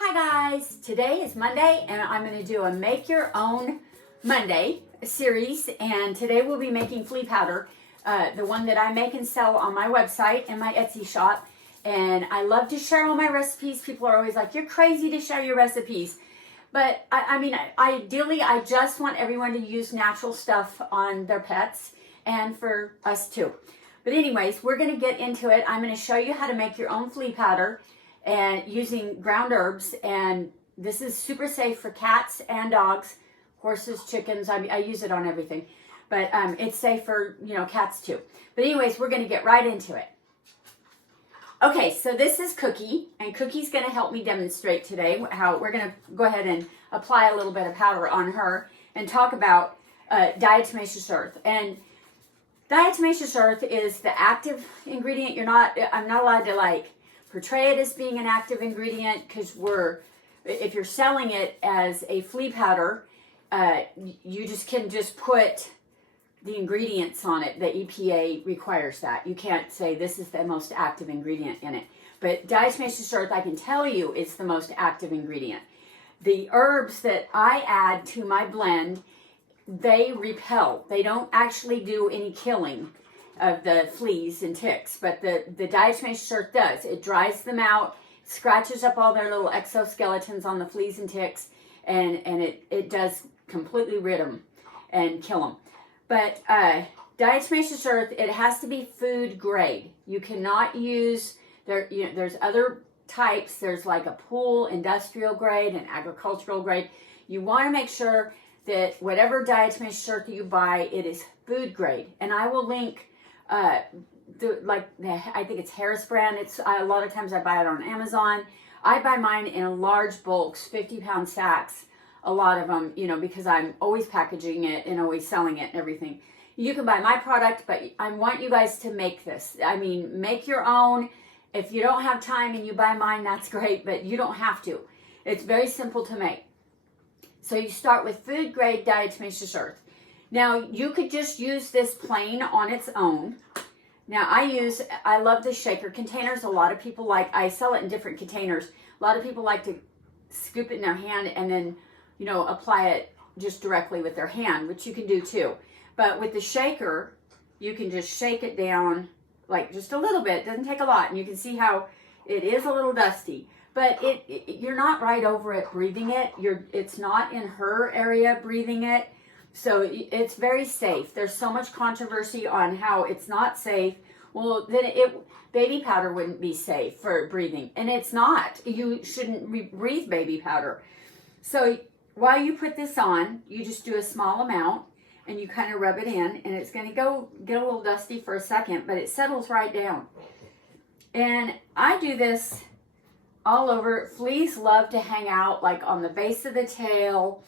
Hi guys, today is Monday and I'm going to do a make your own Monday series, and today we'll be making flea powder, the one that I make and sell on my website and my Etsy shop. And I love to share all my recipes. People are always like, you're crazy to share your recipes. But ideally I just want everyone to use natural stuff on their pets and for us too. But anyways, we're going to get into it. I'm going to show you how to make your own flea powder and using ground herbs, and this is super safe for cats and dogs, horses, chickens. I use it on everything, but it's safe for cats too. But anyways, we're going to get right into it. Okay, so this is Cookie, and Cookie's going to help me demonstrate today how we're going to go ahead and apply a little bit of powder on her and talk about diatomaceous earth. And diatomaceous earth is the active ingredient. I'm not allowed to portray it as being an active ingredient, because if you're selling it as a flea powder, you can put the ingredients on it. The EPA requires that. You can't say this is the most active ingredient in it. But diatomaceous earth, I can tell you, is the most active ingredient. The herbs that I add to my blend, they repel. They don't actually do any killing of the fleas and ticks, but the diatomaceous earth does. It dries them out, scratches up all their little exoskeletons on the fleas and ticks, and it does completely rid them and kill them. But diatomaceous earth, it has to be food grade. You cannot use there's other types. There's like a pool industrial grade and agricultural grade. You want to make sure that whatever diatomaceous earth you buy, it is food grade. And I will link I think it's Harris brand. A lot of times I buy it on Amazon. I buy mine in large bulks, 50-pound sacks, a lot of them, because I'm always packaging it and always selling it and everything. You can buy my product, but I want you guys to make this. Make your own. If you don't have time and you buy mine, that's great, but you don't have to. It's very simple to make. So you start with food grade diatomaceous earth. Now, you could just use this plain on its own. Now, I love the shaker containers. A lot of people I sell it in different containers. A lot of people like to scoop it in their hand and then, apply it just directly with their hand, which you can do too. But with the shaker, you can just shake it down, just a little bit. It doesn't take a lot. And you can see how it is a little dusty. But you're not right over it breathing it. It's not in her area breathing it. So it's very safe. There's so much controversy on how it's not safe. Well, then baby powder wouldn't be safe for breathing. And it's not. You shouldn't breathe baby powder. So while you put this on, you just do a small amount and you kind of rub it in. And it's going to get a little dusty for a second, but it settles right down. And I do this all over. Fleas love to hang out on the base of the tail.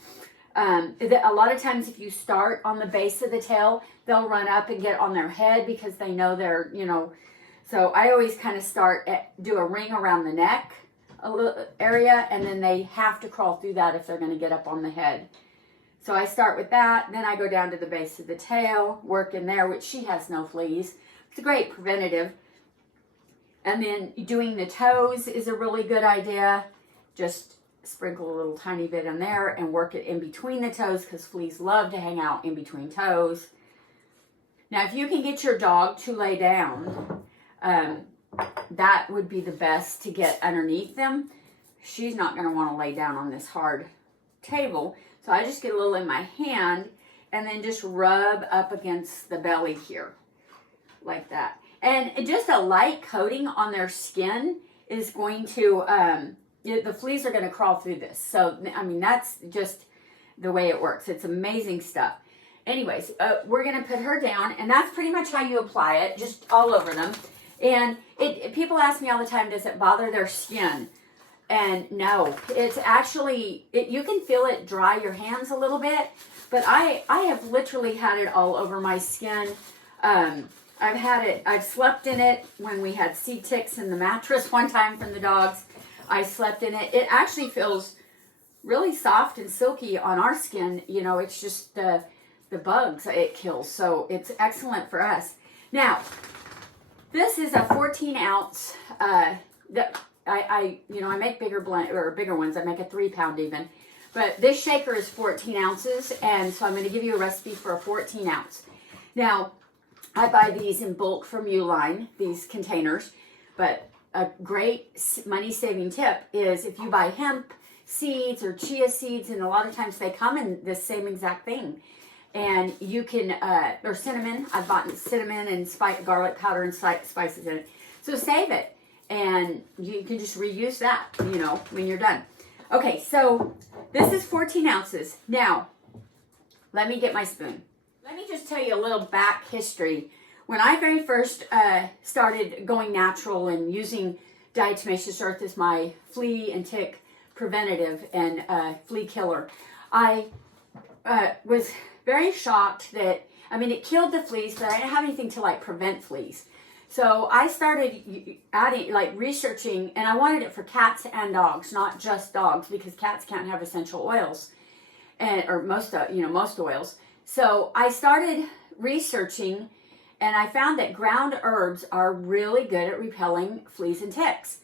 A lot of times if you start on the base of the tail, they'll run up and get on their head because they know they're, so I always kind of do a ring around the neck area, and then they have to crawl through that if they're going to get up on the head. So I start with that, then I go down to the base of the tail, work in there, which she has no fleas. It's a great preventative. And then doing the toes is a really good idea. Just sprinkle a little tiny bit in there and work it in between the toes, because fleas love to hang out in between toes. Now, if you can get your dog to lay down, that would be the best to get underneath them. She's not going to want to lay down on this hard table. So I just get a little in my hand and then just rub up against the belly here like that. And just a light coating on their skin is going to, the fleas are going to crawl through this. So, that's just the way it works. It's amazing stuff. Anyways, we're going to put her down, and that's pretty much how you apply it, just all over them. And people ask me all the time, does it bother their skin? And no, it's actually, you can feel it dry your hands a little bit, but I have literally had it all over my skin. I've slept in it when we had sea ticks in the mattress one time from the dogs. I slept in it. It actually feels really soft and silky on our skin. It's just the bugs it kills. So it's excellent for us. Now, this is a 14 ounce I make bigger bigger ones. I make a 3-pound even. But this shaker is 14 ounces, and so I'm going to give you a recipe for a 14 ounce. Now, I buy these in bulk from Uline, these containers, but a great money-saving tip is if you buy hemp seeds or chia seeds, and a lot of times they come in the same exact thing, and you can, or cinnamon, I've bought cinnamon and garlic powder and spices in it. So save it, and you can just reuse that, when you're done. Okay, so this is 14 ounces. Now, let me get my spoon. Let me just tell you a little back history. When I very first started going natural and using Diatomaceous earth as my flea and tick preventative and flea killer, I was very shocked that, it killed the fleas, but I didn't have anything to prevent fleas. So I started adding, researching, and I wanted it for cats and dogs, not just dogs, because cats can't have essential oils, or most oils. So I started researching, and I found that ground herbs are really good at repelling fleas and ticks.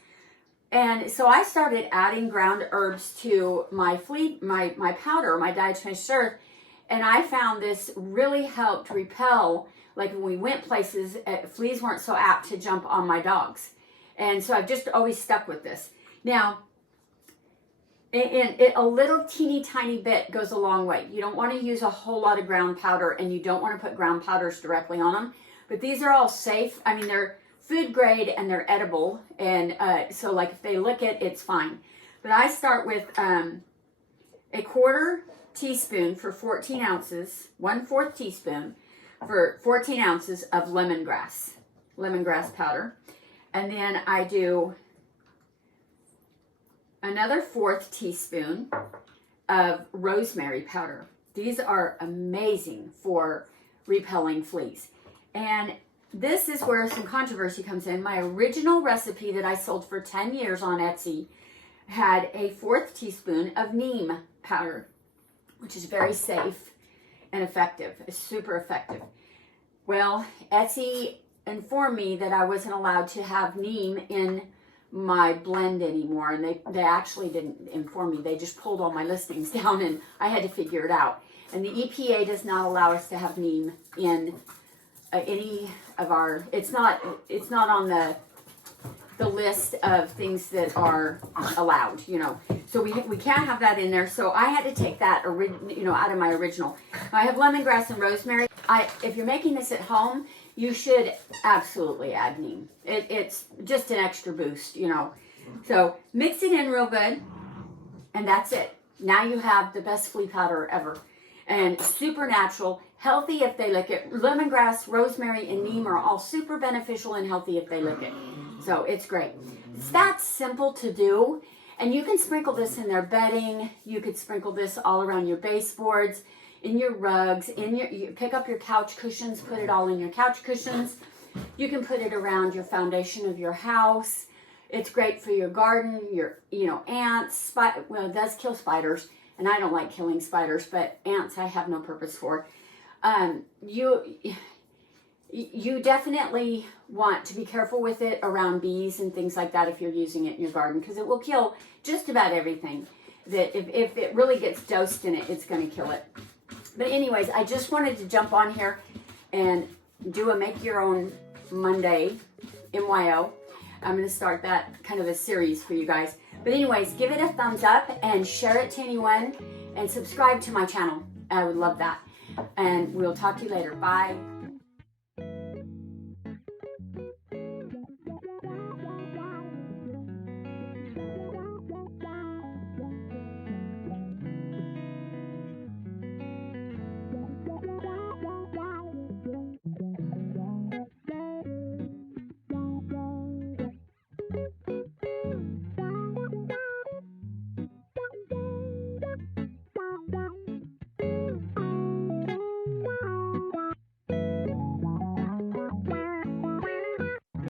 And so I started adding ground herbs to my powder, my Diatomaceous earth, and I found this really helped repel. Like when we went places, fleas weren't so apt to jump on my dogs. And so I've just always stuck with this. Now, a little teeny tiny bit goes a long way. You don't want to use a whole lot of ground powder, and you don't want to put ground powders directly on them. But these are all safe. They're food grade and they're edible. And so if they lick it, it's fine. But I start with a quarter teaspoon for 14 ounces, 1/4 teaspoon for 14 ounces of lemongrass powder. And then I do another 1/4 teaspoon of rosemary powder. These are amazing for repelling fleas. And this is where some controversy comes in. My original recipe that I sold for 10 years on Etsy had a 1/4 teaspoon of neem powder, which is very safe and effective. It's super effective. Well, Etsy informed me that I wasn't allowed to have neem in my blend anymore, and they actually didn't inform me. They just pulled all my listings down, and I had to figure it out. And the EPA does not allow us to have neem in any of our. It's not on the list of things that are allowed, So we can't have that in there. So I had to take that, out of my original. I have lemongrass and rosemary. If you're making this at home, you should absolutely add neem. It's just an extra boost, So mix it in real good, and that's it. Now you have the best flea powder ever. And super natural, healthy if they lick it. Lemongrass, rosemary, and neem are all super beneficial and healthy if they lick it. So it's great. It's that simple to do. And you can sprinkle this in their bedding. You could sprinkle this all around your baseboards, in your rugs, you pick up your couch cushions, put it all in your couch cushions. You can put it around your foundation of your house. It's great for your garden, your ants. Well, it does kill spiders, and I don't like killing spiders, but ants I have no purpose for. You definitely want to be careful with it around bees and things like that if you're using it in your garden, because it will kill just about everything. That if it really gets dosed in it, it's going to kill it. But anyways, I just wanted to jump on here and do a Make Your Own Monday, MYO. I'm going to start that kind of a series for you guys. But anyways, give it a thumbs up and share it to anyone and subscribe to my channel. I would love that. And we'll talk to you later. Bye.